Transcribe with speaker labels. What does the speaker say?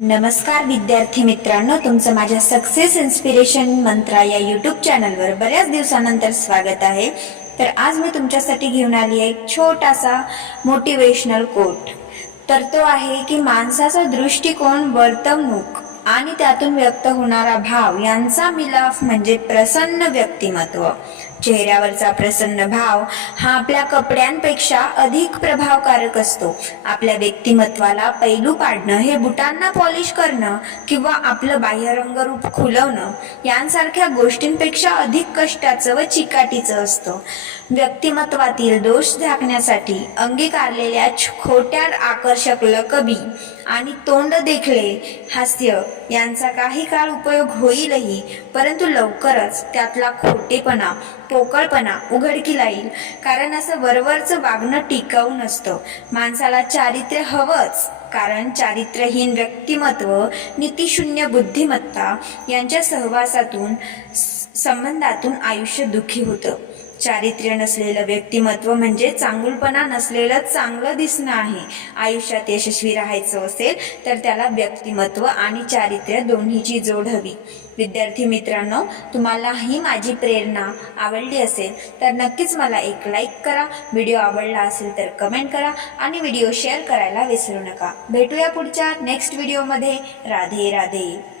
Speaker 1: नमस्कार विद्यार्थी मित्रांनो तुमचं माझ्या सक्सेस इन्स्पिरेशन मंत्रा या युट्यूब चॅनलवर बऱ्याच दिवसानंतर स्वागत आहे. तर आज मी तुमच्यासाठी घेऊन आली आहे एक छोटासा मोटिवेशनल कोट तर तो आहे की माणसाचा दृष्टिकोन वर्तवणूक आणि त्यातून व्यक्त होणारा भाव यांचा मिलाफ म्हणजे प्रसन्न व्यक्तिमत्व. चेहऱ्यावरचा प्रसन्न भाव हा आपल्या कपड्यांपेक्षा अधिक प्रभावकारक असतो. आपल्या व्यक्तिमत्वाला पैलू पाडणं हे बुटांना पॉलिश करणं किंवा आपलं बाह्यरंगरूप खुलवणं यांसारख्या गोष्टींपेक्षा अधिक कष्टाचं व चिकाटीचं असतं. व्यक्तिमत्वातील दोष झाकण्यासाठी अंगीकारलेल्या खोट्या आकर्षक लकबी आणि तोंड देखले हास्य यांचा काही काळ उपयोग होईलही परंतु लवकरच त्यातला खोटेपणा पोकळपणा उघडकीला येईल कारण असं वरवरचं वागणं टिकाऊ नसतं. माणसाला चारित्र्य हवंच. कारण चारित्र्यहीन व्यक्तिमत्व नीतिशून्य बुद्धिमत्ता यांच्या सहवासातून संबंधातून आयुष्य दुःखी होतं. चारित्र्य नसलेलं व्यक्तिमत्व म्हणजे चांगुलपणा नसलेलं चांगलं दिसणं आहे. आयुष्यात यशस्वी राहायचं असेल तर त्याला व्यक्तिमत्व आणि चारित्र्य दोन्हीची जोड हवी. विद्यार्थी मित्रांनो तुम्हाला ही माझी प्रेरणा आवडली असेल तर नक्कीच मला एक लाईक करा. व्हिडिओ आवडला असेल तर कमेंट करा आणि व्हिडिओ शेअर करायला विसरू नका. भेटूया पुढच्या नेक्स्ट व्हिडिओमध्ये राधे राधे.